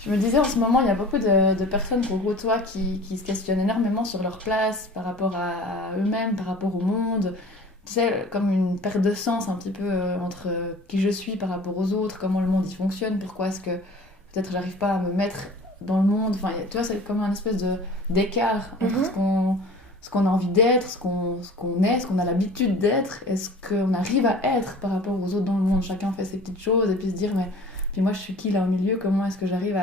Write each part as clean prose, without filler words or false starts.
Je me disais en ce moment, il y a beaucoup de personnes qu'on côtoie qui se questionnent énormément sur leur place par rapport à eux-mêmes, par rapport au monde. Tu sais, comme une perte de sens un petit peu entre qui je suis par rapport aux autres, comment le monde y fonctionne, pourquoi est-ce que peut-être j'arrive pas à me mettre dans le monde. Enfin, tu vois, c'est comme un espèce d'écart entre ce qu'on a envie d'être, ce qu'on est, ce qu'on a l'habitude d'être, et ce qu'on arrive à être par rapport aux autres dans le monde. Chacun fait ses petites choses et puis se dire, mais puis moi je suis qui là au milieu, comment est-ce que j'arrive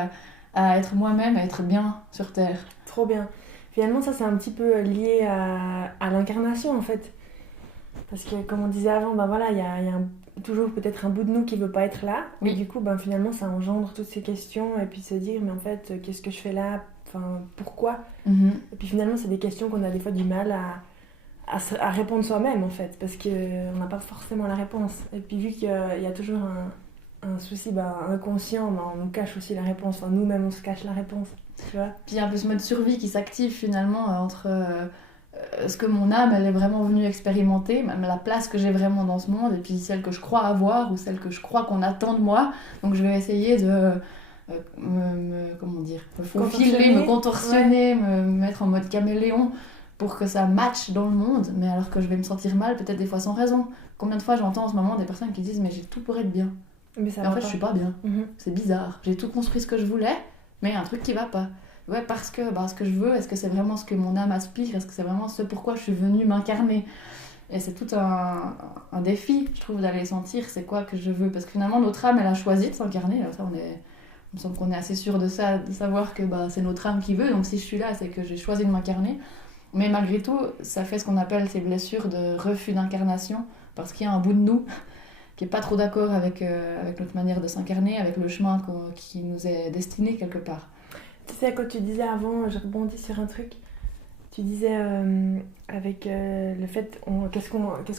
à être moi-même, à être bien sur Terre. Trop bien. Finalement, ça c'est un petit peu lié à l'incarnation en fait. Parce que comme on disait avant, ben voilà, il y a toujours peut-être un bout de nous qui veut pas être là. Oui. Et du coup, ben finalement, ça engendre toutes ces questions et puis se dire, mais en fait, qu'est-ce que je fais là? Enfin, pourquoi? Et puis finalement, c'est des questions qu'on a des fois du mal à répondre soi-même en fait, parce qu'on n'a pas forcément la réponse. Et puis vu qu'il y a toujours un souci inconscient, on nous cache aussi la réponse. Enfin, nous-mêmes, on se cache la réponse. Tu vois? Puis il y a un peu ce mode survie qui s'active finalement entre ce que mon âme elle est vraiment venue expérimenter, même la place que j'ai vraiment dans ce monde, et puis celle que je crois avoir ou celle que je crois qu'on attend de moi. Donc je vais essayer de comment dire, me faufiler, me contorsionner, me mettre en mode caméléon pour que ça matche dans le monde, mais alors que je vais me sentir mal, peut-être des fois sans raison. Combien de fois j'entends en ce moment des personnes qui disent mais j'ai tout pour être bien. Mais ça et en fait je suis pas bien. C'est bizarre. J'ai tout construit ce que je voulais, mais il y a un truc qui va pas. Ouais, parce que ce que je veux, est-ce que c'est vraiment ce que mon âme aspire? Est-ce que c'est vraiment ce pourquoi je suis venue m'incarner? Et c'est tout un défi, je trouve, d'aller sentir c'est quoi que je veux. Parce que finalement, notre âme, elle a choisi de s'incarner. Ça, il me semble qu'on est assez sûr de ça, de savoir que c'est notre âme qui veut. Donc si je suis là, c'est que j'ai choisi de m'incarner. Mais malgré tout, ça fait ce qu'on appelle ces blessures de refus d'incarnation. Parce qu'il y a un bout de nous qui n'est pas trop d'accord avec notre manière de s'incarner, avec le chemin qui nous est destiné quelque part. Tu sais, quand tu disais avant, je rebondis sur un truc. Tu disais avec le fait, qu'est-ce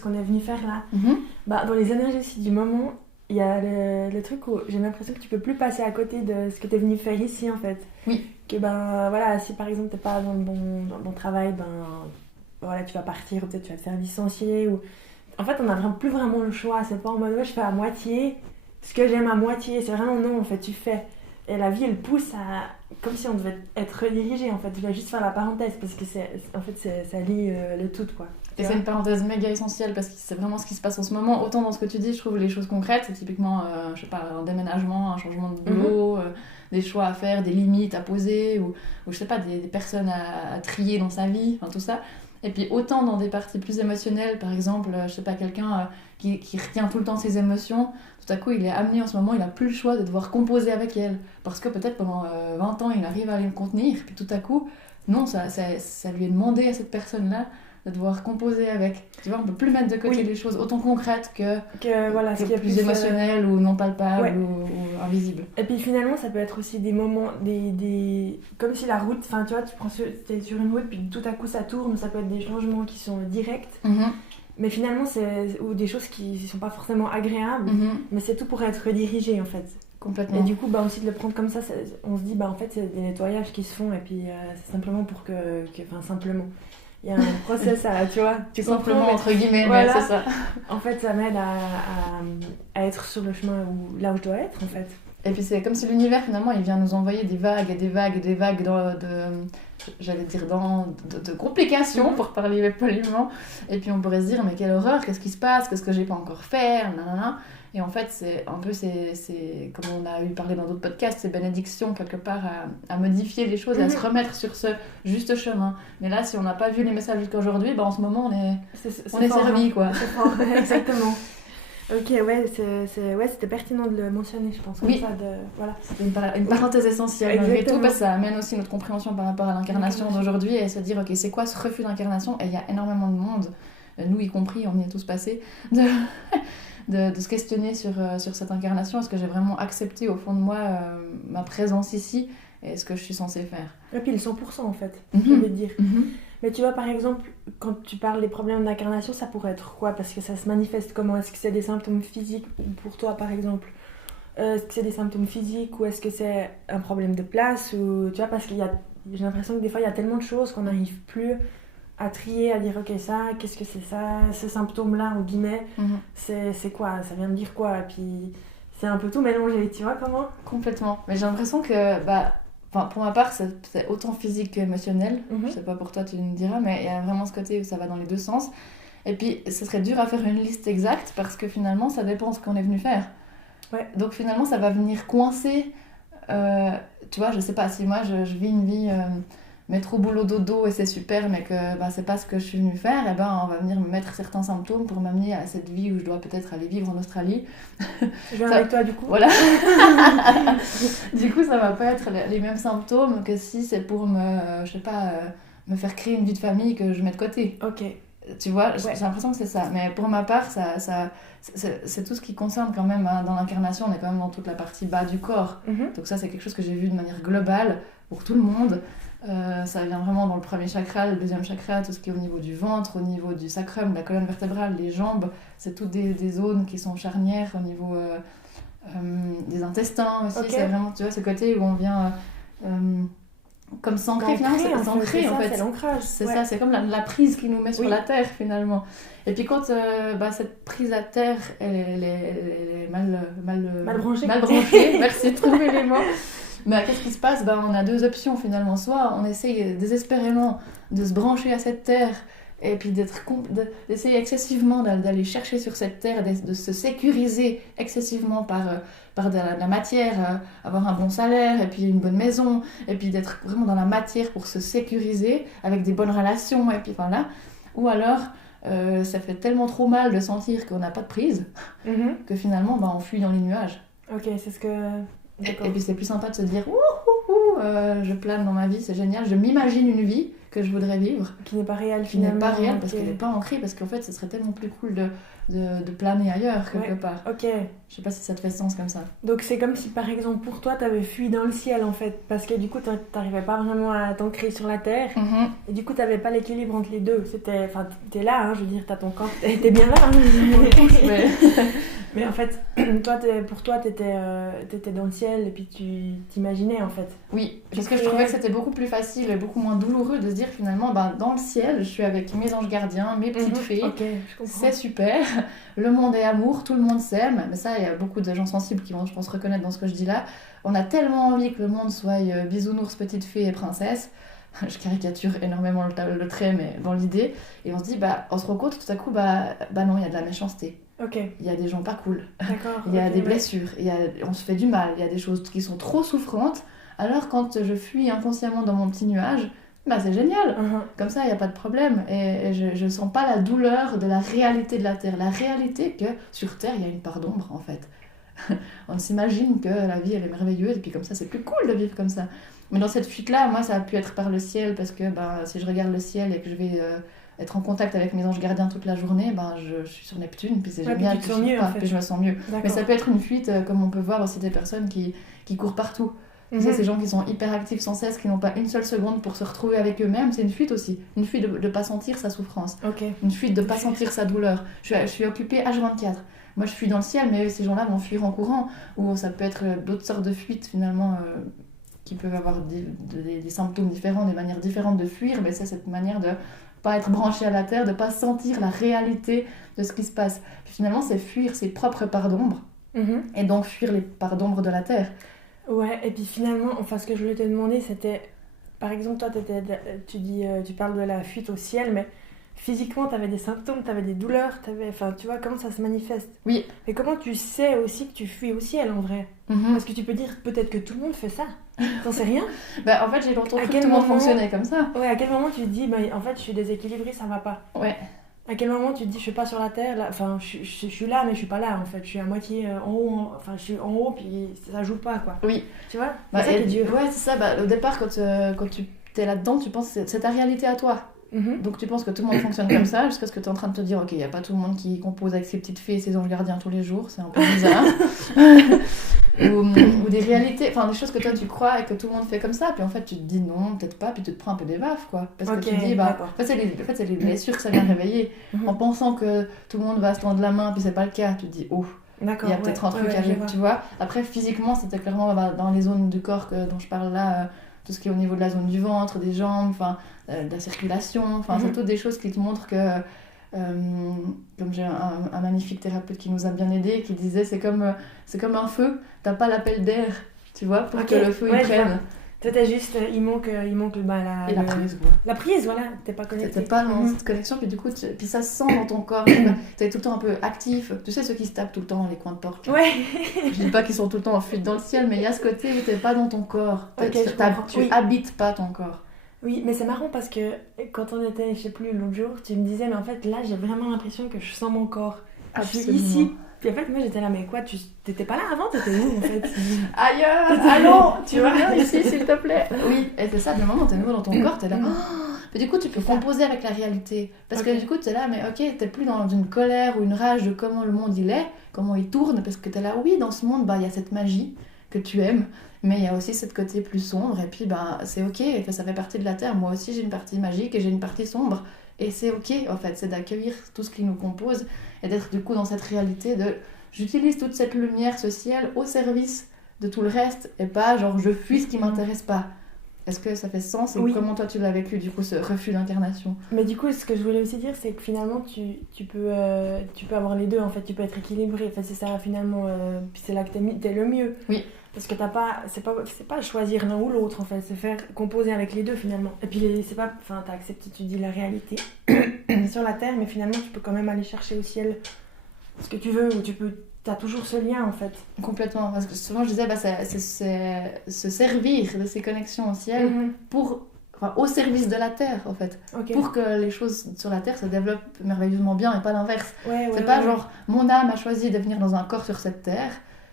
qu'on est venu faire là? Dans les énergies aussi du moment, il y a le truc où j'ai l'impression que tu peux plus passer à côté de ce que tu es venu faire ici en fait. Oui. Que voilà, si par exemple t'es pas dans le bon travail, voilà, tu vas partir ou peut-être tu vas te faire licencier. Ou... En fait, on n'a plus vraiment le choix. C'est pas en mode, ouais, je fais à moitié ce que j'aime à moitié. C'est vraiment non, en fait, tu fais. Et la vie, elle pousse à... Comme si on devait être redirigé, en fait. Je voulais juste faire la parenthèse, parce que ça lie le tout, quoi. Et c'est une parenthèse méga essentielle, parce que c'est vraiment ce qui se passe en ce moment. Autant dans ce que tu dis, je trouve les choses concrètes, c'est typiquement, je sais pas, un déménagement, un changement de boulot, des choix à faire, des limites à poser, ou je sais pas, des personnes à trier dans sa vie, enfin tout ça. Et puis autant dans des parties plus émotionnelles, par exemple, je sais pas, quelqu'un qui retient tout le temps ses émotions, tout à coup il est amené en ce moment, il a plus le choix de devoir composer avec elle. Parce que peut-être pendant 20 ans il arrive à les contenir, puis tout à coup, non, ça lui est demandé à cette personne-là de devoir composer avec. Tu vois, on peut plus mettre de côté les choses autant concrètes que voilà, ce qui est plus émotionnelles ou non palpables ou invisibles. Et puis finalement, ça peut être aussi des moments, comme si la route, enfin tu vois, t'es sur une route, puis tout à coup ça tourne, ça peut être des changements qui sont directs. Mais finalement, ou des choses qui sont pas forcément agréables, mais c'est tout pour être redirigé en fait. Complètement. Et du coup, aussi de le prendre comme ça, on se dit, en fait, c'est des nettoyages qui se font, et puis c'est simplement pour enfin, simplement. Il y a un process tu vois, tu simplement entre guillemets, voilà. Mais c'est ça. En fait, ça m'aide à être sur le chemin là où je dois être, en fait. Et puis c'est comme si l'univers, finalement, il vient nous envoyer des vagues et des vagues et des vagues de complications, pour parler poliment. Et puis on pourrait se dire, mais quelle horreur, qu'est-ce qui se passe, qu'est-ce que j'ai pas encore fait, nanana. Et en fait, c'est un peu, c'est comme on a eu parlé dans d'autres podcasts, c'est bénédiction quelque part à modifier les choses et à se remettre sur ce juste chemin. Mais là, si on n'a pas vu les messages jusqu'à aujourd'hui, en ce moment, on est fort, servi, quoi. C'est fort, exactement. Ok, c'était pertinent de le mentionner, je pense. Comme ça, voilà. C'était une parenthèse essentielle, malgré tout, parce que ça amène aussi notre compréhension par rapport à l'incarnation d'aujourd'hui et se dire, ok, c'est quoi ce refus d'incarnation? Et il y a énormément de monde, nous y compris, on y est tous passés, de se questionner sur cette incarnation. Est-ce que j'ai vraiment accepté au fond de moi ma présence ici et ce que je suis censée faire? Et puis le 100% en fait, je veux dire. Mais tu vois, par exemple, quand tu parles des problèmes d'incarnation, ça pourrait être quoi? Parce que ça se manifeste comment? Est-ce que c'est des symptômes physiques pour toi, par exemple? Est-ce que c'est des symptômes physiques ou est-ce que c'est un problème de place ou... Tu vois, parce j'ai l'impression que des fois, il y a tellement de choses qu'on n'arrive plus à trier, à dire ok, ça, qu'est-ce que c'est ça, ce symptôme-là, en guillemets, c'est quoi, ça vient de dire quoi, et puis c'est un peu tout mélangé, tu vois comment? Complètement. Mais j'ai l'impression que, pour ma part, c'est autant physique qu'émotionnel. Je sais pas pour toi, tu me diras, mais il y a vraiment ce côté où ça va dans les deux sens. Et puis, ce serait dur à faire une liste exacte parce que finalement, ça dépend de ce qu'on est venu faire. Ouais. Donc finalement, ça va venir coincer. Tu vois, je sais pas, si moi je vis une vie métro boulot dodo et c'est super, mais que c'est pas ce que je suis venue faire, et on va venir me mettre certains symptômes pour m'amener à cette vie où je dois peut-être aller vivre en Australie. Je viens avec toi du coup. Voilà. Du coup, ça va pas être les mêmes symptômes que si c'est pour me faire créer une vie de famille que je mets de côté. Ok. Tu vois, j'ai l'impression que c'est ça. Mais pour ma part, c'est tout ce qui concerne quand même, dans l'incarnation, on est quand même dans toute la partie bas du corps. Donc ça, c'est quelque chose que j'ai vu de manière globale pour tout le monde. Ça vient vraiment dans le premier chakra, le deuxième chakra, tout ce qui est au niveau du ventre, au niveau du sacrum, de la colonne vertébrale, les jambes. C'est toutes des zones qui sont charnières au niveau des intestins aussi. C'est vraiment, tu vois, ce côté où on vient... comme s'ancrer, finalement, c'est s'ancrer en fait. C'est l'ancrage. C'est ça, c'est comme la prise qui nous met sur la terre finalement. Et puis quand cette prise à terre, elle est mal branchée. Merci de trouver les mots. Mais qu'est-ce qui se passe? On a deux options finalement. Soit on essaye désespérément de se brancher à cette terre et puis d'essayer excessivement d'aller chercher sur cette terre, de se sécuriser excessivement par de la matière, avoir un bon salaire et puis une bonne maison, et puis d'être vraiment dans la matière pour se sécuriser avec des bonnes relations, et puis voilà. Ou alors, ça fait tellement trop mal de sentir qu'on n'a pas de prise que finalement, on fuit dans les nuages. Ok, c'est ce que... Et puis c'est plus sympa de se dire je plane dans ma vie, c'est génial, je m'imagine une vie que je voudrais vivre. Qui n'est pas réelle Qui n'est pas réelle parce qu'elle n'est pas ancrée, parce qu'en fait ce serait tellement plus cool de planer ailleurs quelque part. Ok. Je sais pas si ça te fait sens comme ça. Donc c'est comme si par exemple pour toi t'avais fui dans le ciel en fait, parce que du coup t'arrivais pas vraiment à t'ancrer sur la terre, et du coup t'avais pas l'équilibre entre les deux. T'es là, je veux dire, t'as ton corps, t'es bien là. Mais en fait, pour toi t'étais dans le ciel et puis tu t'imaginais en fait. Oui, parce que je trouvais que c'était beaucoup plus facile et beaucoup moins douloureux de se dire finalement dans le ciel, je suis avec mes anges gardiens, mes petites fées, c'est super, le monde est amour, tout le monde s'aime. Mais ça, il y a beaucoup de gens sensibles qui vont, je pense, reconnaître dans ce que je dis là. On a tellement envie que le monde soit bisounours, petite fée et princesse. Je caricature énormément le trait, mais dans l'idée. Et on se dit, on se rend compte tout à coup, non, il y a de la méchanceté. Il y a des gens pas cool. Il y a des blessures. On se fait du mal. Il y a des choses qui sont trop souffrantes. Alors quand je fuis inconsciemment dans mon petit nuage, c'est génial. Comme ça, il n'y a pas de problème. Et je ne sens pas la douleur de la réalité de la Terre. La réalité que sur Terre, il y a une part d'ombre, en fait. On s'imagine que la vie, elle est merveilleuse. Et puis comme ça, c'est plus cool de vivre comme ça. Mais dans cette fuite-là, moi, ça a pu être par le ciel. Parce que si je regarde le ciel et que je vais être en contact avec mes anges gardiens toute la journée, je suis sur Neptune. Puis c'est génial. Puis puis je me sens mieux. Mais ça peut être une fuite, comme on peut voir aussi des personnes qui courent partout. Ces gens qui sont hyper actifs sans cesse, qui n'ont pas une seule seconde pour se retrouver avec eux-mêmes, c'est une fuite aussi. Une fuite de ne pas sentir sa souffrance. Une fuite de ne pas sentir sa douleur. Je suis occupée H24. Moi, je fuis dans le ciel, mais ces gens-là vont fuir en courant. Ou ça peut être d'autres sortes de fuites, finalement, qui peuvent avoir des symptômes différents, des manières différentes de fuir. Mais c'est cette manière de ne pas être branché à la terre, de ne pas sentir la réalité de ce qui se passe. Puis finalement, c'est fuir ses propres parts d'ombre. Et donc fuir les parts d'ombre de la terre. Ouais, et puis finalement, ce que je voulais te demander, c'était, par exemple, toi, tu parles de la fuite au ciel, mais physiquement, tu avais des symptômes, tu avais des douleurs, tu vois, comment ça se manifeste? Oui. Et comment tu sais aussi que tu fuis au ciel, en vrai? Parce que tu peux dire, peut-être que tout le monde fait ça, t'en sais rien? En fait, j'ai longtemps cru que tout le monde fonctionnait comme ça. Ouais, à quel moment tu te dis, en fait, je suis déséquilibrée, ça va pas? Ouais. À quel moment tu te dis je suis pas sur la terre là, je suis là mais je suis pas là en fait, je suis à moitié en haut, je suis en haut puis ça joue pas quoi. Oui. Tu vois? C'est ça qui est dur. Ouais, c'est ça, au départ quand tu t'es là-dedans, tu penses que c'est ta réalité à toi. Donc tu penses que tout le monde fonctionne comme ça jusqu'à ce que tu es en train de te dire ok, il n'y a pas tout le monde qui compose avec ses petites fées et ses anges gardiens tous les jours, c'est un peu bizarre. ou des réalités, des choses que toi tu crois et que tout le monde fait comme ça, puis en fait tu te dis non, peut-être pas, puis tu te prends un peu des baffes quoi. Parce que tu te dis, en fait c'est les blessures que ça vient réveiller. En pensant que tout le monde va se tendre la main, puis c'est pas le cas, tu te dis oh, il y a peut-être un truc qui arrive, tu vois. Après physiquement, c'était clairement dans les zones du corps dont je parle là, tout ce qui est au niveau de la zone du ventre, des jambes, de la circulation, c'est toutes des choses qui te montrent que Comme j'ai un magnifique thérapeute qui nous a bien aidés, qui disait c'est comme un feu, t'as pas l'appel d'air, tu vois, pour que le feu il prenne. Toi, t'as juste, il manque la prise, quoi. La prise, voilà, t'es pas connecté. T'es pas dans cette connexion, puis du coup, puis ça se sent dans ton corps. T'es tout le temps un peu actif. Tu sais, ceux qui se tapent tout le temps dans les coins de porte. Là. Ouais. Je dis pas qu'ils sont tout le temps en fuite dans le ciel, mais il y a ce côté où t'es pas dans ton corps. Tu habites pas ton corps. Oui, mais c'est marrant parce que quand on était, je sais plus, l'autre jour, tu me disais, mais en fait, là, j'ai vraiment l'impression que je sens mon corps. Absolument. Je suis ici. Puis en fait, moi, j'étais là, mais quoi, t'étais pas là avant, t'étais où, en fait? Ailleurs, allons, tu reviens ici, s'il te plaît. Oui, et c'est ça, le moment où t'es nouveau dans ton corps, t'es là. Mais du coup, tu peux composer avec la réalité. Parce que du coup, t'es là, mais ok, t'es plus dans une colère ou une rage de comment le monde il est, comment il tourne, parce que t'es là, oui, dans ce monde, il y a cette magie que tu aimes, mais il y a aussi cette côté plus sombre, et puis c'est ok, ça fait partie de la Terre. Moi aussi, j'ai une partie magique et j'ai une partie sombre. Et c'est ok, en fait, c'est d'accueillir tout ce qui nous compose et d'être du coup dans cette réalité de j'utilise toute cette lumière, ce ciel au service de tout le reste et pas genre je fuis ce qui m'intéresse pas. Est-ce que ça fait sens et comment toi tu l'as vécu du coup ce refus d'incarnation? Mais du coup ce que je voulais aussi dire c'est que finalement tu peux avoir les deux en fait, tu peux être équilibré, enfin, c'est ça finalement, puis c'est là que t'es le mieux. Oui. Parce que c'est pas choisir l'un ou l'autre en fait, c'est faire composer avec les deux finalement. Et puis c'est pas, enfin t'as accepté, tu dis la réalité sur la terre, mais finalement tu peux quand même aller chercher au ciel ce que tu veux, ou t'as toujours ce lien en fait. Complètement, parce que souvent je disais c'est se servir de ces connexions au ciel au service de la terre en fait, pour que les choses sur la terre se développent merveilleusement bien et pas l'inverse. C'est pas genre mon âme a choisi de venir dans un corps sur cette terre.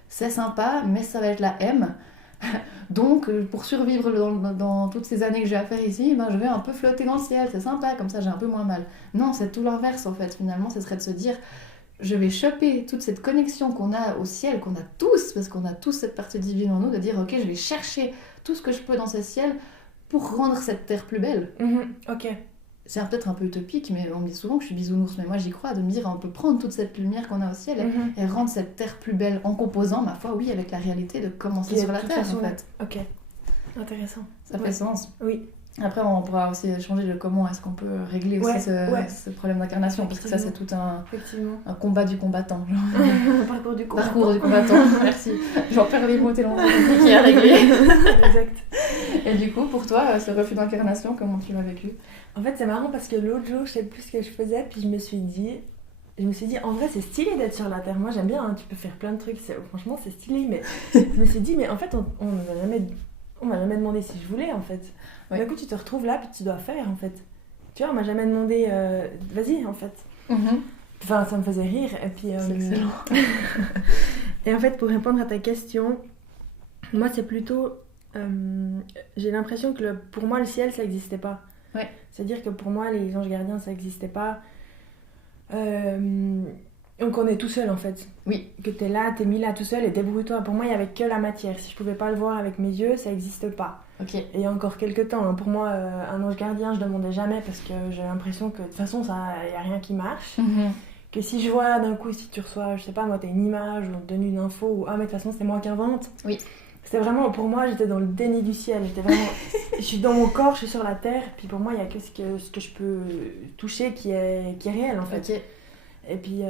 C'est sympa, mais ça va être la M. Donc, pour survivre dans toutes ces années que j'ai à faire ici, je vais un peu flotter dans le ciel. C'est sympa, comme ça j'ai un peu moins mal. Non, c'est tout l'inverse en fait. Finalement, ce serait de se dire, je vais choper toute cette connexion qu'on a au ciel, qu'on a tous, parce qu'on a tous cette partie divine en nous, de dire, ok, je vais chercher tout ce que je peux dans ce ciel pour rendre cette terre plus belle. Ok. C'est peut-être un peu utopique, mais on me dit souvent que je suis bisounours, mais moi j'y crois, de me dire on peut prendre toute cette lumière qu'on a au ciel et rendre cette terre plus belle en composant, ma foi, oui, avec la réalité de commencer sur la terre en fait. Ok, intéressant. Ça fait sens. Oui. Après on pourra aussi échanger de comment est-ce qu'on peut régler aussi ce problème d'incarnation, parce que ça c'est tout un combat du combattant. Parcours du combattant, merci. J'en perds les mots tellement c'est compliqué à régler. Exact. Et du coup, pour toi, ce refus d'incarnation, comment tu l'as vécu? En fait, c'est marrant parce que l'autre jour, je sais plus ce que je faisais, puis je me suis dit, en vrai, c'est stylé d'être sur la Terre. Moi, j'aime bien, tu peux faire plein de trucs, franchement, c'est stylé, mais je me suis dit, mais en fait, on m'a jamais demandé si je voulais, en fait. Ouais. D'un coup, tu te retrouves là, puis tu dois faire, en fait. Tu vois, on m'a jamais demandé, vas-y, en fait. Enfin, ça me faisait rire, et puis... C'est excellent. Et en fait, pour répondre à ta question, moi, c'est plutôt... j'ai l'impression que pour moi, le ciel, ça n'existait pas. Ouais. C'est-à-dire que pour moi, les anges gardiens, ça n'existait pas. Donc on est tout seul en fait. Oui. Que t'es là, t'es mis là tout seul et débrouille-toi. Pour moi, il n'y avait que la matière. Si je pouvais pas le voir avec mes yeux, ça n'existe pas. Ok. Et il y a encore quelques temps, pour moi, un ange gardien, je demandais jamais parce que j'ai l'impression que de toute façon, il n'y a rien qui marche. Que si je vois d'un coup, si tu reçois, je sais pas, moi, t'as une image ou on te donne une info ou ah, mais de toute façon, c'est moi qui invente. Oui. C'était vraiment, pour moi, j'étais dans le déni du ciel. J'étais vraiment, je suis dans mon corps, je suis sur la terre, puis pour moi, il n'y a que ce que je peux toucher qui est réel, en fait. Ok. Et puis,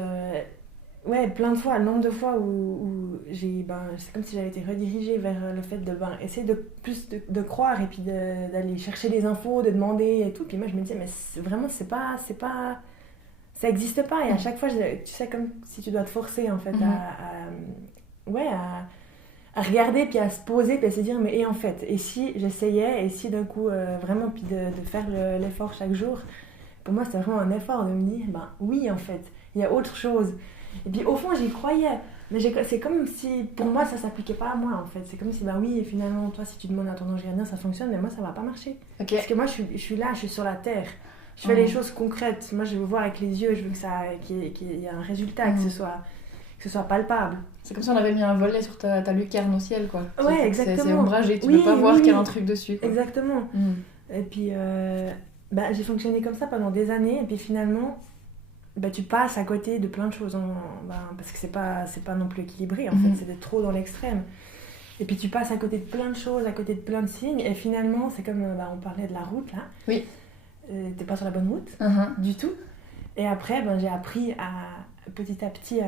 ouais, plein de fois, le nombre de fois où c'est comme si j'avais été redirigée vers le fait de essayer de croire et puis d'aller chercher des infos, de demander et tout. Puis moi, je me disais, mais vraiment, c'est pas, ça n'existe pas. Et à chaque fois, tu sais, comme si tu dois te forcer, en fait, à regarder, puis à se poser, puis à se dire, mais et en fait, et si j'essayais, et si d'un coup, vraiment, puis de faire l'effort chaque jour, pour moi, c'était vraiment un effort de me dire, oui, en fait, il y a autre chose. Et puis au fond, j'y croyais, mais c'est comme si, pour moi, ça s'appliquait pas à moi, en fait. C'est comme si, oui, et finalement, toi, si tu demandes à ton ange gardien, ça fonctionne, mais moi, ça va pas marcher. Okay. Parce que moi, je suis là, je suis sur la terre. Je fais les choses concrètes. Moi, je veux voir avec les yeux, je veux qu'il y ait un résultat, que ce soit palpable. C'est comme si on avait mis un volet sur ta lucarne au ciel, quoi. Ouais, exactement. C'est ombragé, tu peux pas voir qu'il y a un truc dessus, quoi. Exactement. Et puis, j'ai fonctionné comme ça pendant des années, et puis finalement, tu passes à côté de plein de choses, parce que c'est pas non plus équilibré, en fait, c'est d'être trop dans l'extrême. Et puis tu passes à côté de plein de choses, à côté de plein de signes, et finalement, c'est comme, on parlait de la route, là. Oui. T'es pas sur la bonne route, du tout. Et après, ben, j'ai appris petit à petit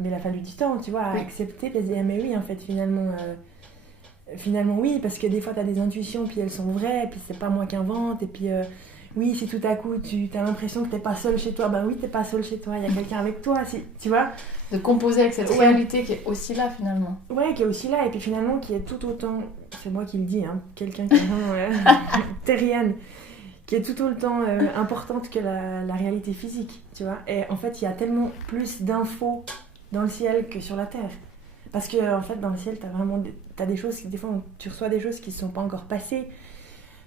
mais il a fallu du temps, tu vois, à accepter, puis à se dire, mais oui, en fait, finalement oui, parce que des fois, tu as des intuitions, puis elles sont vraies, puis c'est pas moi qui invente, et puis oui, si tout à coup, tu as l'impression que t'es pas seule chez toi, ben oui, t'es pas seule chez toi, il y a quelqu'un avec toi, tu vois. De composer avec cette réalité qui est aussi là, finalement. Ouais, qui est aussi là, et puis finalement, qui est tout autant, c'est moi qui le dis, hein, quelqu'un qui est vraiment terrienne, qui est tout autant importante que la réalité physique, tu vois. Et en fait, il y a tellement plus d'infos dans le ciel que sur la Terre. Parce que, en fait, dans le ciel, t'as des choses, des fois, tu reçois des choses qui ne sont pas encore passées,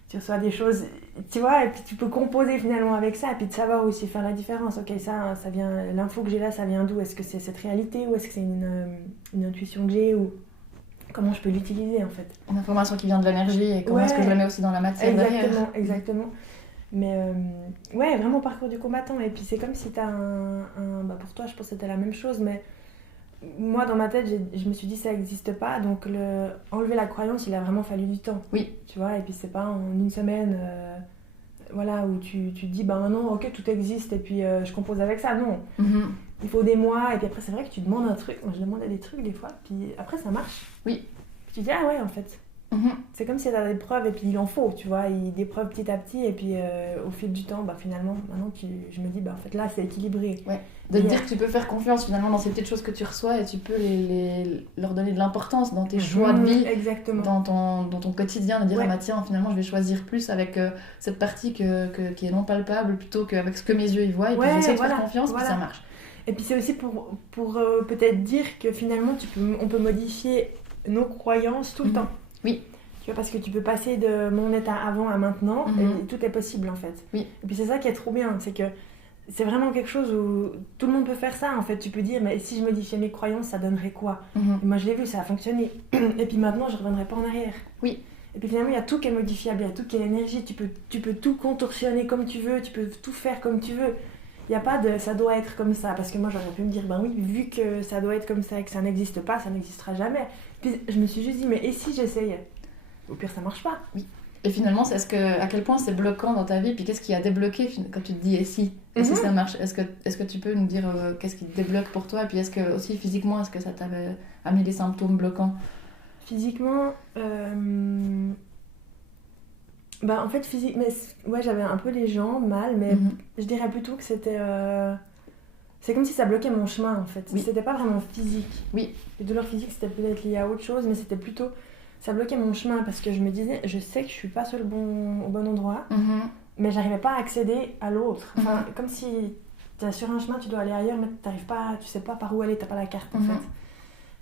tu reçois des choses, tu vois, et puis tu peux composer finalement avec ça, et puis de savoir aussi faire la différence. Ok, ça vient, l'info que j'ai là, ça vient d'où? Est-ce que c'est cette réalité, ou est-ce que c'est une intuition que j'ai, ou comment je peux l'utiliser, en fait? Une information qui vient de l'énergie, et comment est-ce que je la mets aussi dans la matière derrière. Exactement. Mais ouais, vraiment parcours du combattant. Et puis c'est comme si t'as bah pour toi, je pense que c'était la même chose, mais moi dans ma tête, je me suis dit ça n'existe pas. Donc enlever la croyance, il a vraiment fallu du temps. Oui. Tu vois, et puis c'est pas en une semaine, voilà, où tu te dis, bah non, ok, tout existe, et puis je compose avec ça. Non. Mm-hmm. Il faut des mois, et puis après c'est vrai que tu demandes un truc. Moi je demandais des trucs des fois, puis après ça marche. Oui. Puis tu dis, ah ouais, en fait. C'est comme si tu as des preuves et puis il en faut, tu vois, des preuves petit à petit et puis au fil du temps, bah finalement, maintenant je me dis, bah en fait là c'est équilibré. Ouais. De te dire que tu peux faire confiance finalement dans ces petites choses que tu reçois et tu peux leur donner de l'importance dans tes choix de vie, exactement. dans ton quotidien, de dire ah bah tiens finalement je vais choisir plus avec cette partie qui est non palpable plutôt qu'avec ce que mes yeux y voient et puis j'essaie de faire confiance puis ça marche. Et puis c'est aussi pour peut-être dire que finalement on peut modifier nos croyances tout le temps. Oui. Tu vois, parce que tu peux passer de mon état avant à maintenant, et tout est possible en fait. Oui. Et puis c'est ça qui est trop bien, c'est que c'est vraiment quelque chose où tout le monde peut faire ça en fait. Tu peux dire, mais si je modifiais mes croyances, ça donnerait quoi? Et moi je l'ai vu, ça a fonctionné. Et puis maintenant, je ne reviendrai pas en arrière. Oui. Et puis finalement, il y a tout qui est modifiable, il y a tout qui est énergie. Tu peux tout contorsionner comme tu veux, tu peux tout faire comme tu veux. Il n'y a pas de ça doit être comme ça, parce que moi j'aurais pu me dire, ben oui, vu que ça doit être comme ça et que ça n'existe pas, ça n'existera jamais. Puis je me suis juste dit, mais et si j'essayais? Au pire, ça marche pas. Oui. Et finalement, à quel point c'est bloquant dans ta vie, puis qu'est-ce qui a débloqué quand tu te dis et si ça marche? Est-ce que tu peux nous dire qu'est-ce qui te débloque pour toi? Et puis est-ce que aussi physiquement, est-ce que ça t'avait amené des symptômes bloquants? Physiquement, bah en fait ouais, j'avais un peu les jambes mal, mais je dirais plutôt que c'était c'est comme si ça bloquait mon chemin en fait. C'était pas vraiment physique. Oui. Les douleurs physiques c'était peut-être lié à autre chose, mais c'était plutôt ça bloquait mon chemin parce que je me disais, je sais que je suis pas sur au bon endroit, mais j'arrivais pas à accéder à l'autre. Enfin, comme si tu es sur un chemin, tu dois aller ailleurs, mais t'arrives pas, tu sais pas par où aller, t'as pas la carte en fait.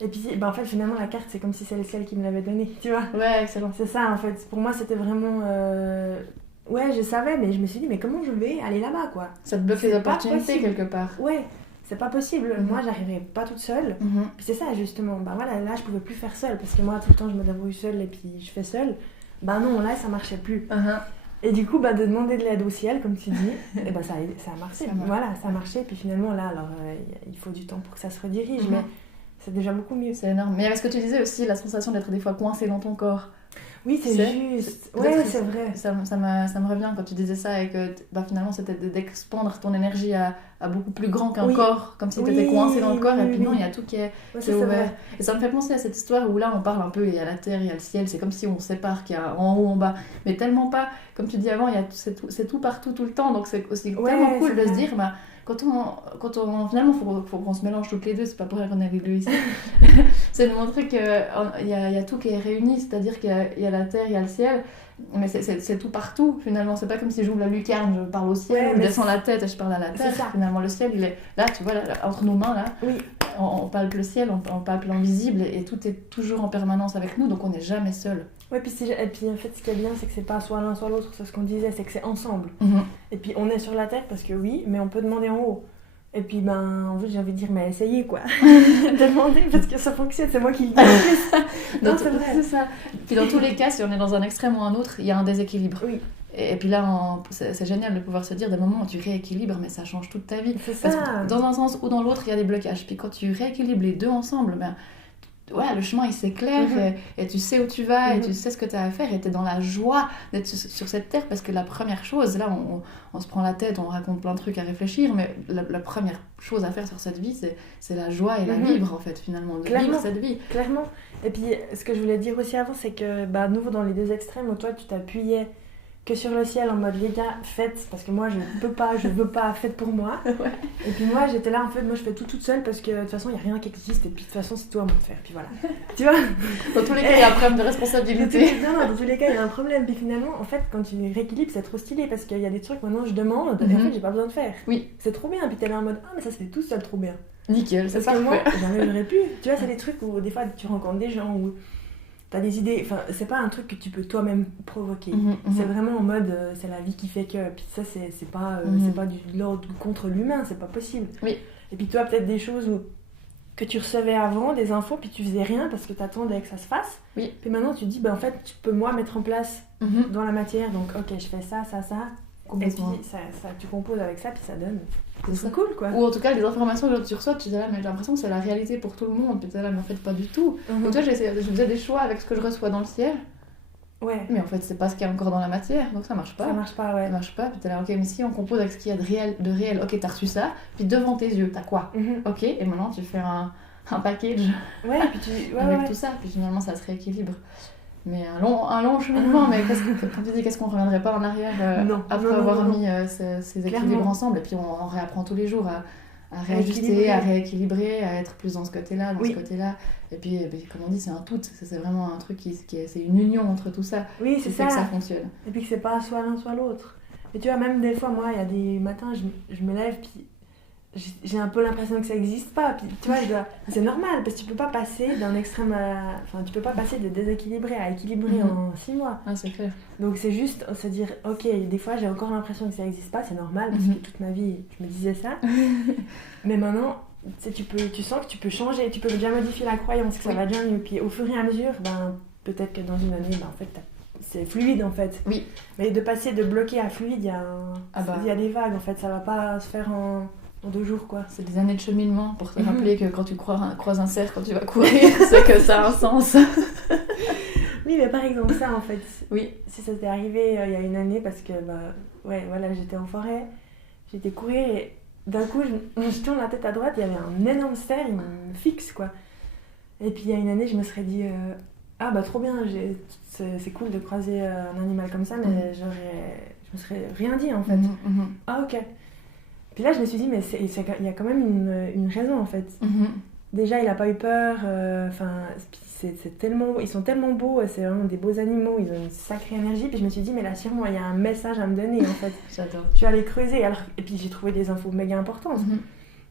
Et puis, bah, en fait, finalement, la carte, c'est comme si c'est le ciel qui me l'avait donnée, tu vois. Ouais, excellent. C'est ça, en fait. Pour moi, c'était vraiment... Ouais, je savais, mais je me suis dit, mais comment je vais aller là-bas, quoi? Ça te bloque les opportunités, quelque part. Ouais, c'est pas possible. Moi, j'arriverais pas toute seule. Puis c'est ça, justement. Bah voilà, là, je pouvais plus faire seule, parce que moi, tout le temps, je me débrouille seule et puis je fais seule. Bah non, là, ça marchait plus. Et du coup, bah, de demander de l'aide au ciel, comme tu dis, et bah, ça a marché. Voilà, ça a marché. Puis finalement, là, alors, il faut du temps pour que ça se redirige, mais... C'est déjà beaucoup mieux. C'est énorme. Mais avec ce que tu disais aussi, la sensation d'être des fois coincé dans ton corps. Oui, c'est juste. Ouais, c'est vrai. Ça me revient quand tu disais ça et que bah, finalement c'était d'expandre ton énergie à beaucoup plus grand qu'un corps, comme si tu étais coincé dans le corps et puis non, il y a tout qui est ouvert. Vrai. Et ça me fait penser à cette histoire où là on parle un peu, il y a la terre, il y a le ciel, c'est comme si on sépare qu'il y a en haut, en bas, mais tellement pas. Comme tu dis avant, c'est tout partout, tout le temps, donc c'est aussi tellement cool de se dire, bah, quand on finalement faut qu'on se mélange toutes les deux, c'est pas pour rien qu'on est les deux ici. C'est de montrer qu'il y a tout qui est réuni, c'est-à-dire qu'il y a la terre, il y a le ciel, mais c'est tout partout finalement. C'est pas comme si j'ouvre la lucarne, je parle au ciel, je descends la tête et je parle à la terre. Finalement, le ciel, il est là, tu vois, là, entre nos mains là. On palpe le ciel, on palpe l'invisible et tout est toujours en permanence avec nous, donc on n'est jamais seul. Ouais, puis et puis en fait, ce qui est bien, c'est que c'est pas soit l'un soit l'autre, c'est ce qu'on disait, c'est que c'est ensemble. Et puis on est sur la terre parce que oui, mais on peut demander en haut. Et puis ben, en fait, j'ai envie de dire, mais essayez quoi. Demandez parce que ça fonctionne, c'est moi qui le dis. Non, c'est vrai. C'est ça. Puis dans tous les cas, si on est dans un extrême ou un autre, il y a un déséquilibre. Oui. Et puis là, c'est génial de pouvoir se dire des moments où tu rééquilibres, mais ça change toute ta vie. C'est ça. Parce que dans un sens ou dans l'autre, il y a des blocages. Puis quand tu rééquilibres les deux ensemble, ben, ouais, le chemin il s'éclaire et tu sais où tu vas et tu sais ce que tu as à faire et tu es dans la joie d'être sur cette terre parce que la première chose, là on se prend la tête, on raconte plein de trucs à réfléchir, mais la première chose à faire sur cette vie c'est la joie et la vivre en fait finalement, de vivre cette vie. Clairement. Et puis ce que je voulais dire aussi avant, c'est que nouveau dans les deux extrêmes où toi tu t'appuyais que sur le ciel en mode les gars faites parce que moi je veux pas faites pour moi. Ouais. Et puis moi j'étais là en fait, moi je fais tout toute seule parce que de toute façon il n'y a rien qui existe et puis de toute façon c'est toi à moi de faire, puis voilà. Tu vois, dans tous les cas il y a un problème de responsabilité. Dans tous les cas il y a un problème, puis finalement en fait quand tu rééquilibres c'est trop stylé parce qu'il y a des trucs maintenant je demande et en fait j'ai pas besoin de faire. Oui, c'est trop bien, puis t'es là en mode ah mais ça se fait tout seul, trop bien, nickel, c'est parce que moi parfait. jamais j'aurais pu. Tu vois, c'est des trucs où des fois tu rencontres des gens où t'as des idées, enfin c'est pas un truc que tu peux toi-même provoquer, c'est vraiment en mode c'est la vie qui fait que, puis ça c'est pas de l'ordre contre l'humain, c'est pas possible. Oui. Et puis toi peut-être des choses que tu recevais avant, des infos, puis tu faisais rien parce que t'attendais que ça se fasse. Oui. Puis maintenant tu te dis en fait tu peux moi mettre en place dans la matière, donc ok je fais ça, et puis ça, tu composes avec ça, puis ça donne. C'est cool quoi. Ou en tout cas, les informations que tu reçois, tu dis là, mais j'ai l'impression que c'est la réalité pour tout le monde. Puis tu dis là, mais en fait, pas du tout. Donc, toi, je faisais des choix avec ce que je reçois dans le ciel. Ouais. Mais en fait, c'est pas ce qu'il y a encore dans la matière. Donc, ça marche pas. Ça marche pas, ouais. Ça marche pas. Puis t'es là, ok, mais si on compose avec ce qu'il y a de réel, ok, t'as reçu ça. Puis devant tes yeux, t'as quoi? Ok, et maintenant, tu fais un package avec tout ça. Puis finalement, ça se rééquilibre. Mais un long cheminement, mais quand tu dis qu'est-ce qu'on reviendrait pas en arrière après avoir mis ces équilibres ensemble, et puis on réapprend tous les jours à réajuster, à rééquilibrer, à être plus dans ce côté-là, ce côté-là. Et puis, comme on dit, c'est un tout, c'est vraiment un truc c'est une union entre tout ça. Oui, c'est ça. Que ça fonctionne. Et puis que c'est pas soit l'un soit l'autre. Et tu vois, même des fois, moi, il y a des matins, je me lève, puis j'ai un peu l'impression que ça existe pas, puis tu vois c'est normal parce que tu peux pas passer d'un extrême tu peux pas passer de déséquilibré à équilibré en 6 mois. C'est clair. Donc c'est juste se dire ok, des fois j'ai encore l'impression que ça existe pas, c'est normal parce que toute ma vie je me disais ça. Mais maintenant tu sens que tu peux changer, tu peux déjà modifier la croyance que ça va bien mieux, puis au fur et à mesure peut-être que dans une année en fait c'est fluide en fait. Oui. Mais de passer de bloqué à fluide, il y a des vagues en fait, ça va pas se faire en 2 jours quoi. C'est des années de cheminement pour te rappeler que quand tu croises un cerf quand tu vas courir, c'est que ça a un sens. Oui, mais par exemple ça en fait. Oui. Si ça t'est arrivé il y a une année parce que j'étais en forêt, j'étais courir et d'un coup je tourne la tête à droite, il y avait un énorme cerf, il me fixe quoi. Et puis il y a une année je me serais dit trop bien, c'est cool de croiser un animal comme ça, mais je me serais rien dit en fait. Ah ok. Puis là, je me suis dit, mais il y a quand même une raison en fait. Déjà, il a pas eu peur. C'est tellement, ils sont tellement beaux, c'est vraiment des beaux animaux, ils ont une sacrée énergie. Puis je me suis dit, mais là, sûrement, il y a un message à me donner en fait. J'adore. Je suis allée creuser, et puis j'ai trouvé des infos méga importantes.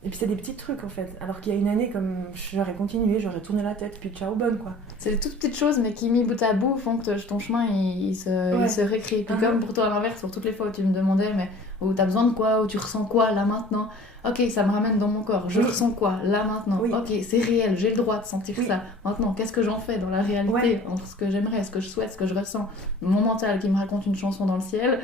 Et puis c'est des petits trucs en fait. Alors qu'il y a une année, comme j'aurais continué, j'aurais tourné la tête, puis ciao, bonne quoi. C'est des toutes petites choses, mais qui mis bout à bout font que ton chemin il se réécrit. Puis comme pour toi à l'inverse, pour toutes les fois où tu me demandais, mais où t'as besoin de quoi, où tu ressens quoi là maintenant. Ok, ça me ramène dans mon corps. Je ressens quoi là maintenant. Ok, c'est réel, j'ai le droit de sentir ça. Maintenant, qu'est-ce que j'en fais dans la réalité entre ce que j'aimerais, ce que je souhaite, ce que je ressens, mon mental qui me raconte une chanson dans le ciel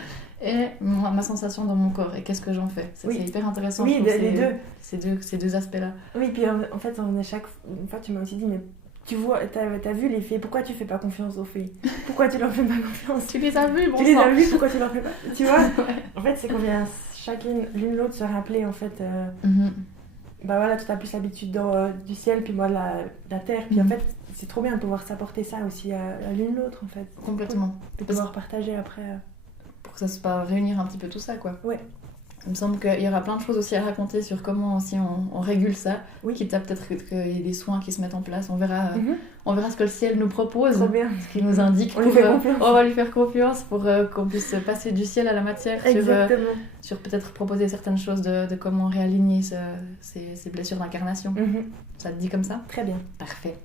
et ma sensation dans mon corps. Et qu'est-ce que j'en fais. C'est hyper intéressant. Oui, les deux. Ces deux aspects-là. Oui, puis en fait, chaque fois, tu m'as aussi dit, mais tu vois, t'as vu les fées, pourquoi tu fais pas confiance aux fées? Pourquoi tu leur fais pas confiance? Tu les as vues, bon sang. Tu les as vues, pourquoi tu leur fais pas? Tu vois? En fait, c'est qu'on vient chacune, l'une l'autre, se rappeler, en fait, toi t'as plus l'habitude du ciel, puis moi de la terre, puis en fait, c'est trop bien de pouvoir s'apporter ça aussi à l'une l'autre, en fait. Complètement. Et de pouvoir partager après. Pour que ça se passe, réunir un petit peu tout ça, quoi. Ouais. Il me semble qu'il y aura plein de choses aussi à raconter sur comment aussi on régule ça. Quitte à peut-être qu'il y ait des soins qui se mettent en place. On verra ce que le ciel nous propose, trop bien. ce qu'il nous indique. On va lui faire confiance pour qu'on puisse passer du ciel à la matière. Sur peut-être proposer certaines choses de comment réaligner ces blessures d'incarnation. Ça te dit comme ça? Très bien. Parfait.